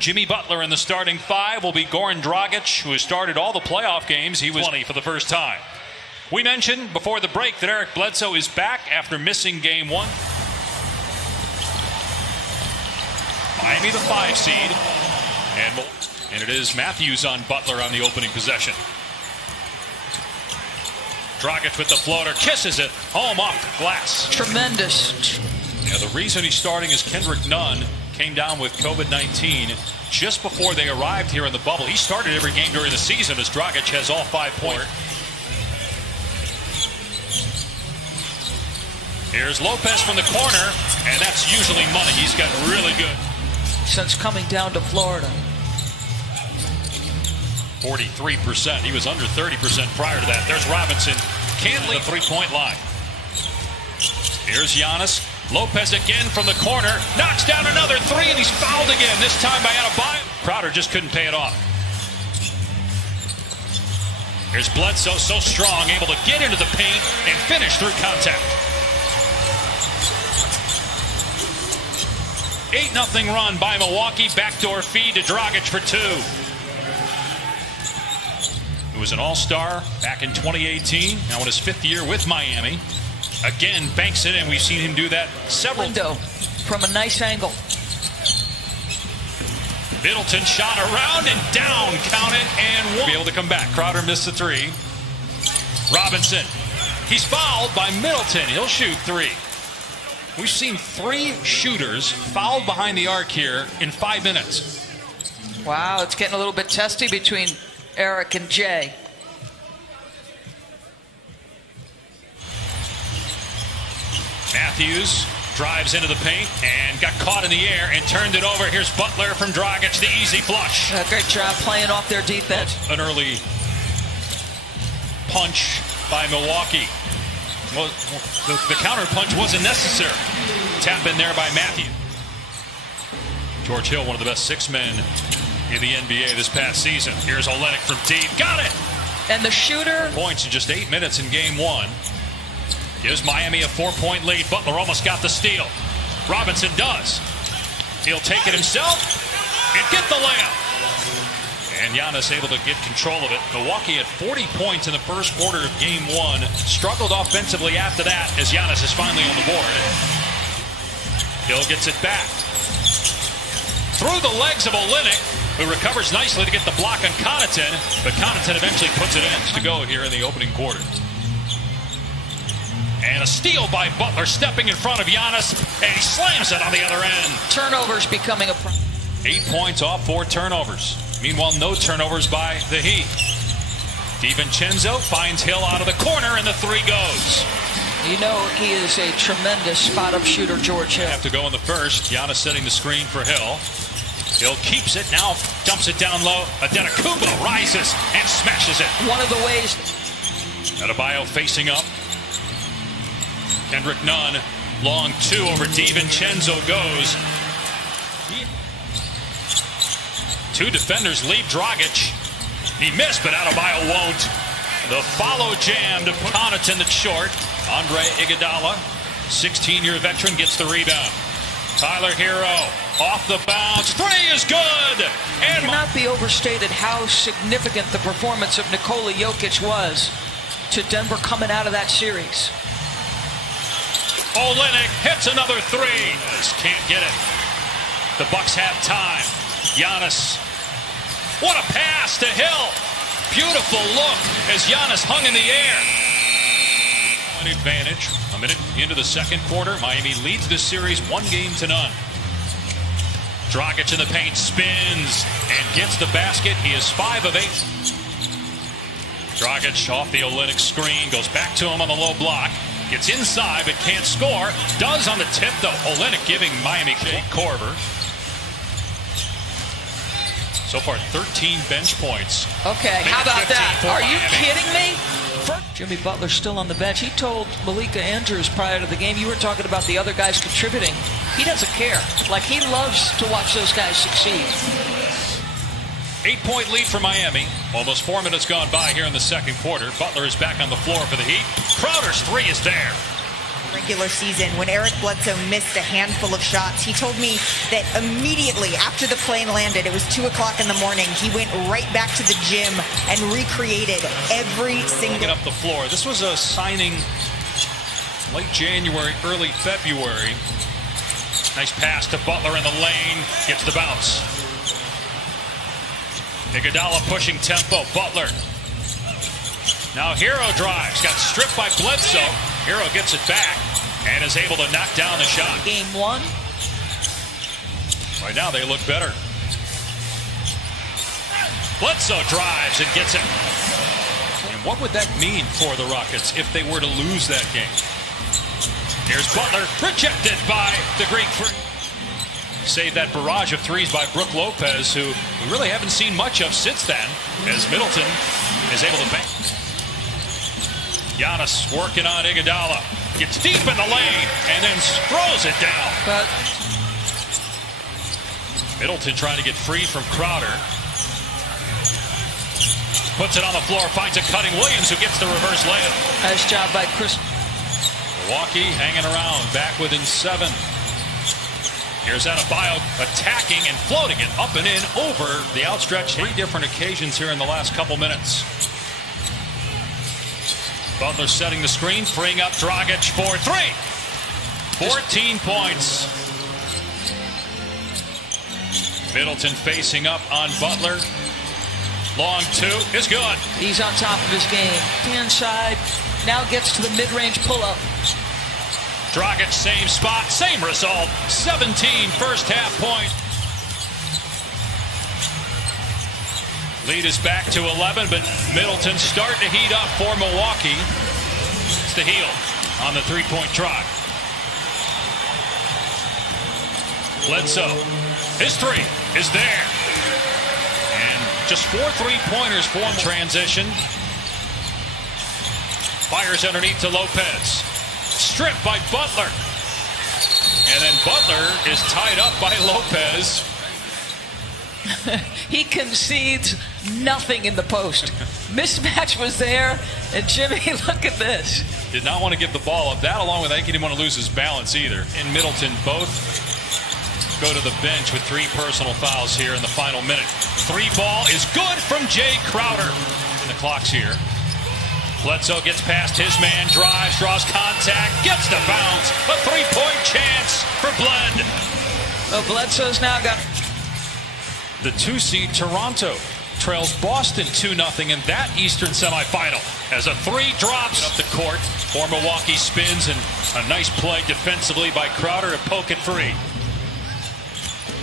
Jimmy Butler in the starting five will be Goran Dragic, who has started all the playoff games. He was 20 for the first time. We mentioned before the break that Eric Bledsoe is back after missing game one. Miami the 5 seed. And it is Matthews on Butler on the opening possession. Dragic with the floater, kisses it home off the glass. Tremendous. Yeah, the reason he's starting is Kendrick Nunn came down with COVID-19 just before they arrived here in the bubble. He started every game during the season as Dragic has all 5 points. Here's Lopez from the corner, and that's usually money. He's got really good. Since coming down to Florida. 43%. He was under 30% prior to that. There's Robinson. Can't leave the 3-point line. Here's Giannis. Lopez again from the corner, knocks down another 3, and he's fouled again, this time by Adebayo. Crowder just couldn't pay it off. Here's Bledsoe, so strong, able to get into the paint and finish through contact. 8-0 run by Milwaukee, backdoor feed to Dragic for 2. He was an all-star back in 2018, now in his 5th year with Miami. Again, banks it, and we've seen him do that several times. From a nice angle. Middleton shot around and down, count it, and won't be able to come back. Crowder missed the 3. Robinson, he's fouled by Middleton. He'll shoot 3. We've seen 3 shooters fouled behind the arc here in 5 minutes. Wow, it's getting a little bit testy between Eric and Jay. Matthews drives into the paint and got caught in the air and turned it over. Here's Butler from Dragic, the easy flush. Great job playing off their defense. An early punch by Milwaukee. Well, the counter punch wasn't necessary. Tap in there by Matthews. George Hill, one of the best 6 men in the NBA this past season. Here's Olynyk from deep. Got it! And the shooter. Points in just 8 minutes in game 1. Gives Miami a 4-point lead. Butler almost got the steal. Robinson does. He'll take it himself and get the layup. And Giannis able to get control of it. Milwaukee had 40 points in the first quarter of game 1. Struggled offensively after that as Giannis is finally on the board. Hill gets it back. Through the legs of Olynyk, who recovers nicely to get the block on Connaughton. But Connaughton eventually puts it in to go here in the opening quarter. And a steal by Butler, stepping in front of Giannis, and he slams it on the other end. Turnovers becoming a problem. 8 points off 4 turnovers. Meanwhile, no turnovers by the Heat. DiVincenzo finds Hill out of the corner, and the 3 goes. You know he is a tremendous spot-up shooter, George Hill. Have to go in the first. Giannis setting the screen for Hill. Hill keeps it, now dumps it down low. Adetokounmpo rises and smashes it. One of the ways. Adebayo facing up. Kendrick Nunn, long 2 over DiVincenzo goes. 2 defenders leave Dragic. He missed, but Adebayo won't. The follow jam to Connaughton that's short. Andre Iguodala, 16-year veteran, gets the rebound. Tyler Hero off the bounce. 3 is good. And it cannot be overstated how significant the performance of Nikola Jokic was to Denver coming out of that series. Olynyk hits another 3. Just can't get it. The Bucks have time. Giannis. What a pass to Hill. Beautiful look as Giannis hung in the air. An advantage. A minute into the second quarter. Miami leads this series 1-0. Dragic in the paint, spins and gets the basket. He is 5 of 8. Dragic off the Olynyk screen. Goes back to him on the low block. Gets inside but can't score. Does on the tip though. Olynyk giving Miami Jake Korver. So far 13 bench points. Okay, how about that? Are you kidding me? Jimmy Butler still on the bench. He told Malika Andrews prior to the game, you were talking about the other guys contributing. He doesn't care. Like, he loves to watch those guys succeed. 8-point lead for Miami. Almost 4 minutes gone by here in the second quarter. Butler is back on the floor for the Heat. Crowder's 3 is there. regular season, when Eric Bledsoe missed a handful of shots, he told me that immediately after the plane landed, it was 2 o'clock in the morning, he went right back to the gym and recreated every single... Up the floor. This was a signing late January, early February. Nice pass to Butler in the lane. Gets the bounce. Iguodala pushing tempo. Butler. Now Hero drives. Got stripped by Bledsoe. Hero gets it back and is able to knock down the shot. Game 1. Right now they look better. Bledsoe drives and gets it. And what would that mean for the Rockets if they were to lose that game? Here's Butler, rejected by the Greek. Save that barrage of threes by Brook Lopez, who we really haven't seen much of since then, as Middleton is able to bank. Giannis working on Iguodala. Gets deep in the lane and then throws it down. But Middleton trying to get free from Crowder. Puts it on the floor, finds a cutting Williams, who gets the reverse layup. nice job by Chris. Milwaukee hanging around, back within 7. Here's Adebayo attacking and floating it up and in over the outstretched. 3 different occasions here in the last couple minutes. Butler setting the screen, freeing up Dragic for 3. 14 points. Middleton facing up on Butler. Long 2 is good. He's on top of his game. Hand side, now gets to the mid-range pull-up. Dragic, same spot, same result. 17 first half points. Lead is back to 11, but Middleton starting to heat up for Milwaukee. It's the heel on the 3-point try. Bledsoe, his 3 is there. And just 4 3-pointers for transition. Fires underneath to Lopez. Stripped by Butler. And then Butler is tied up by Lopez. He concedes nothing in the post. Mismatch was there, and Jimmy, look at this. Did not want to give the ball up. That, along with, I think he didn't want to lose his balance either. And Middleton both go to the bench with 3 personal fouls here in the final minute. 3 ball is good from Jay Crowder. And the clock's here. Bledsoe gets past his man, drives, draws contact, gets the bounce. A 3-point chance for Bled. Well, Bledsoe's now got... The 2-seed Toronto trails Boston 2-0 in that Eastern semifinal. As a 3 drops up the court for Milwaukee, spins, and a nice play defensively by Crowder to poke it free.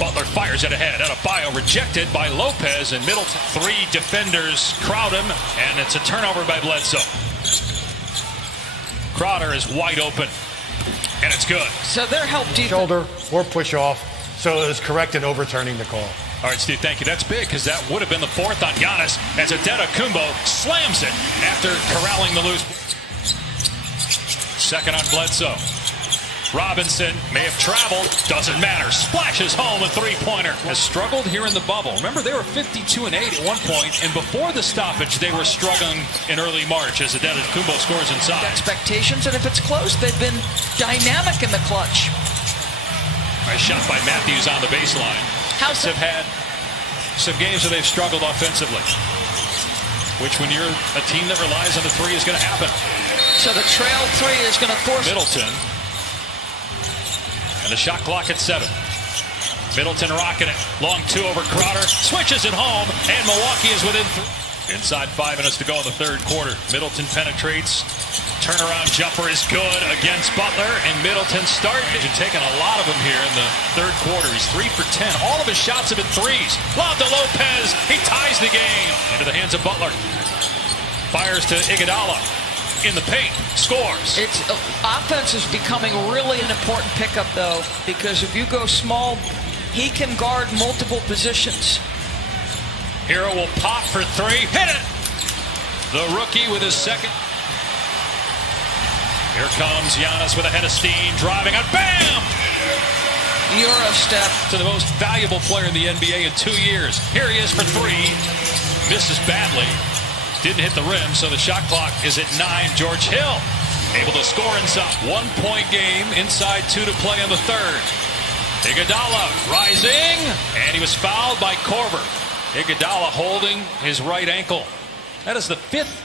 Butler fires it ahead. Adebayo rejected by Lopez, and Middleton. 3 defenders crowd him, and it's a turnover by Bledsoe. Crowder is wide open, and it's good. So they're help deep. Shoulder or push off, so it was correct in overturning the call. All right, Steve, thank you. That's big, because that would have been the 4th on Giannis, as Antetokounmpo slams it after corralling the loose. 2nd on Bledsoe. Robinson may have traveled, doesn't matter. Splashes home a 3-pointer. Has struggled here in the bubble. Remember, they were 52-8 at one point, and before the stoppage, they were struggling in early March as Antetokounmpo scores inside. Expectations, and if it's close, they've been dynamic in the clutch. Nice shot by Matthews on the baseline. How's have had some games where they've struggled offensively, which, when you're a team that relies on the 3, is going to happen. So the trail 3 is going to force Middleton. And the shot clock at 7. Middleton rocking it. Long 2 over Crowder. Switches it home. And Milwaukee is within 3. Inside 5 minutes to go in the 3rd quarter. Middleton penetrates. Turnaround jumper is good against Butler. And Middleton starting and taking a lot of them here in the 3rd quarter. He's 3 for 10. All of his shots have been 3s. Lob to Lopez. He ties the game. Into the hands of Butler. Fires to Iguodala. In the paint, scores. Offense is becoming really an important pickup, though, because if you go small, he can guard multiple positions. Hero will pop for 3. Hit it! The rookie with his 2nd. Here comes Giannis with a head of steam, driving on. Bam! Euro step. To the most valuable player in the NBA in 2 years. Here he is for 3. Misses badly. Didn't hit the rim, so the shot clock is at 9. George Hill able to score inside. 1-point game, inside 2 to play in the third. Iguodala rising, and he was fouled by Korver. Iguodala holding his right ankle. That is the 5th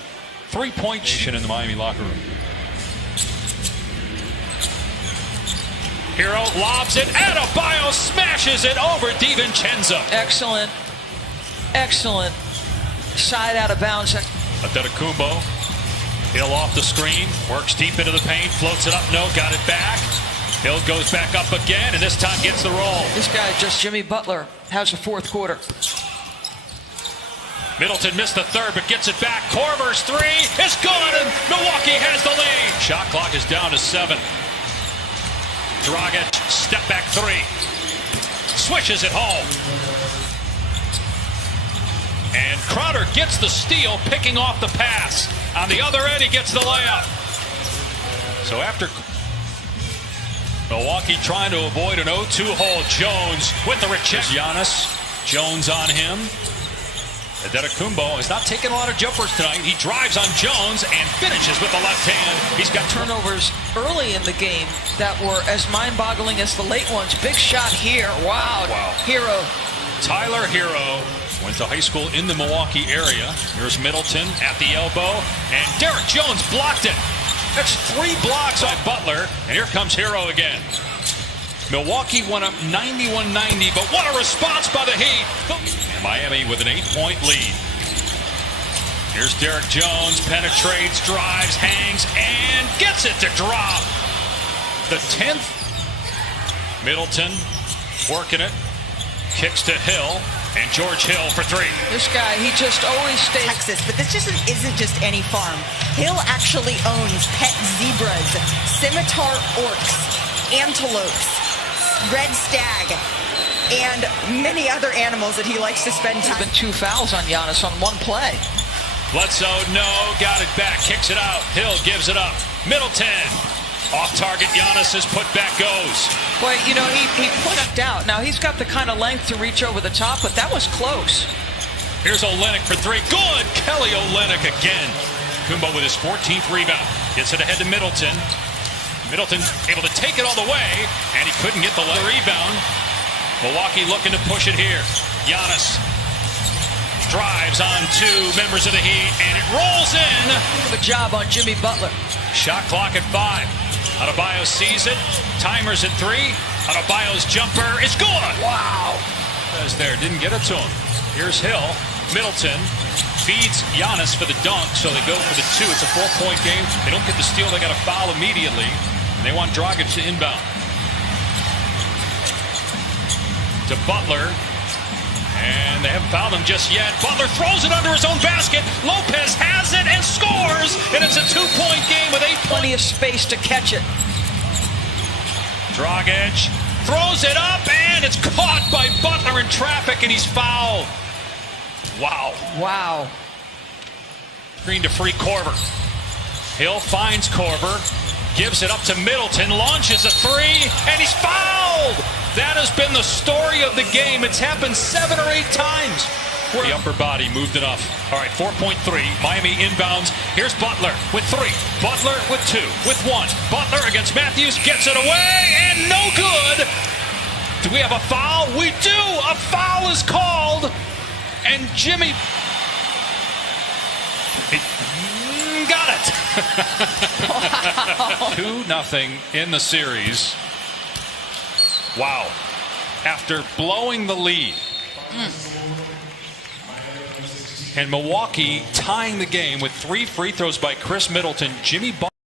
three-point shot in the Miami locker room. Hero lobs it, Adebayo smashes it over DiVincenzo. Excellent, excellent side out of bounds. Antetokounmpo, Hill off the screen, works deep into the paint, floats it up, no, got it back. Hill goes back up again, and this time gets the roll. This guy, just Jimmy Butler, has a fourth quarter. Middleton missed the third, but gets it back. Korver's three is good, and Milwaukee has the lead. Shot clock is down to 7. Dragic, step back three. Swishes it home. And Crowder gets the steal, picking off the pass. On the other end, he gets the layup. So after Milwaukee trying to avoid an 0-2 hole, Jones with the rejection. Giannis, Jones on him. Antetokounmpo is not taking a lot of jumpers tonight. He drives on Jones and finishes with the left hand. He's got turnovers early in the game that were as mind-boggling as the late ones. Big shot here. Wow. Hero. Tyler Hero went to high school in the Milwaukee area. Here's Middleton at the elbow, and Derek Jones blocked it. That's 3 blocks on Butler, and here comes Hero again. Milwaukee went up 91-90, but what a response by the Heat. Miami with an 8-point lead. Here's Derek Jones, penetrates, drives, hangs, and gets it to drop. The 10th. Middleton working it, kicks to Hill, and George Hill for 3. This guy, he just always stays. Texas, but this just isn't just any farm. Hill actually owns pet zebras, scimitar orcs, antelopes, red stag, and many other animals that he likes to spend time. There's been 2 fouls on Giannis on 1 play. Bledsoe, no, got it back, kicks it out. Hill gives it up. Middleton, off target. Giannis's putback goes. Boy, you know, he put it out. Now he's got the kind of length to reach over the top, but that was close. Here's Olynyk for 3. Good, Kelly Olynyk again. Kumbo with his 14th rebound. Gets it ahead to Middleton. Middleton able to take it all the way, and he couldn't get the rebound. Milwaukee looking to push it here. Giannis drives on 2 members of the Heat, and it rolls in. Good job on Jimmy Butler. Shot clock at 5. Adebayo sees it. Timer's at 3. Adebayo's jumper is good. Wow. There, didn't get it to him. Here's Hill. Middleton feeds Giannis for the dunk, so they go for the 2. It's a 4-point game. They don't get the steal. They got a foul immediately, and they want Dragic to inbound. To Butler, and they haven't fouled him just yet. Butler throws it under his own basket. Lopez has it and scores, and it's a 2-point game with 8 points. Plenty of space to catch it. Dragic throws it up, and it's caught by Butler in traffic, and he's fouled. Wow. Wow. Screen to free Korver. Hill finds Korver, gives it up to Middleton, launches a 3, and he's fouled! That has been the story of the game. It's happened 7 or 8 times. The upper body moved enough. All right, 4.3. Miami inbounds. Here's Butler with 3. Butler with 2. With 1. Butler against Matthews. Gets it away, and no good. Do we have a foul? We do. A foul is called. And Jimmy got it. Wow. 2-0 in the series. Wow. After blowing the lead. And Milwaukee tying the game with 3 free throws by Chris Middleton. Jimmy